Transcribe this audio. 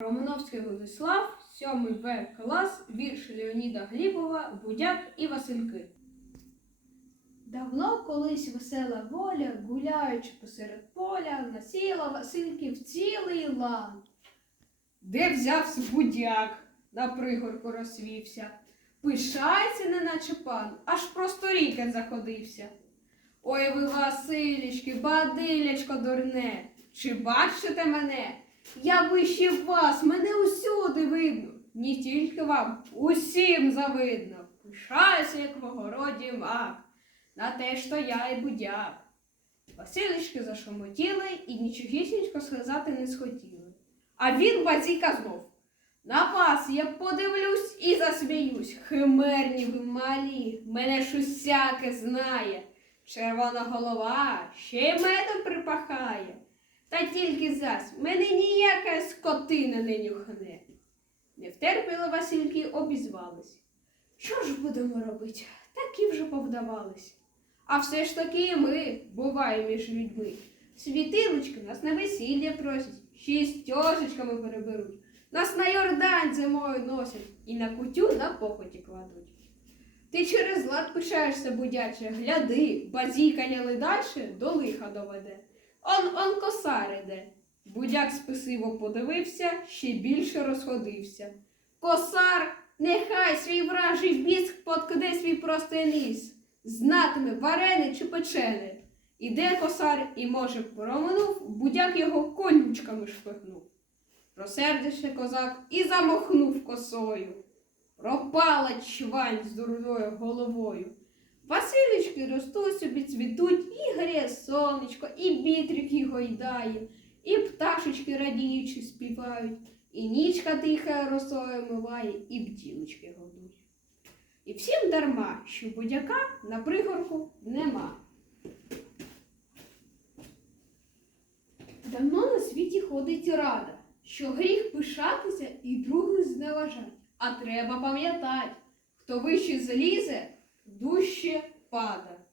Романовський Владислав, 7 В клас, вірш Леоніда Глібова, Будяк і Васильки. Давно колись весела воля, гуляючи посеред поля, насіяла Васильків цілий лан. Де взявся будяк, на пригорку розсвівся. Пишається, неначе пан, аж просто ріка заходився. Ой ви, Василічки, бадилячко дурне, чи бачите мене? Я вище вас, мене усюди видно. Не тільки вам, усім завидно. Пишаюся, як в огороді мак, на те, що я і будяк. Василички зашомотіли і нічогісінько сказати не схотіли. А він базіка знов. На вас я подивлюсь і засміюсь. Химерні ви малі, мене ж усяке знає. Червона голова ще й медом припахає. Та тільки зась мене ніяка скотина не нюхне. Не втерпіли Васильки, обізвались. Що ж будемо робити? Такі вже повдавались. А все ж таки і ми буває між людьми. Світилочки нас на весілля просять, й переберуть. Нас на Йордан зимою носять і на кутю на похоті кладуть. Ти через лад пишаєшся, будяче, гляди, базікання ледаче до лиха доведе. Он он косар іде. Будяк спесиво подивився, ще більше розходився. Косар, нехай свій вражий біск подкиде свій простий ніс, знатиме варене чи печене. Іде косар і, може, проминув, будяк його колючками шпихнув. Розсердився козак і замахнув косою. Пропала чвань з дурною головою. Василички ростуть собі цвітуть, сонечко, і вітрик їх гойдає, і пташечки радіючи співають, і нічка тиха росою миває, і бділочки годуть. І всім дарма, що будяка на пригорку нема. Давно на світі ходить рада, що гріх пишатися і других зневажать. А треба пам'ятати, хто вище залізе, дужче пада.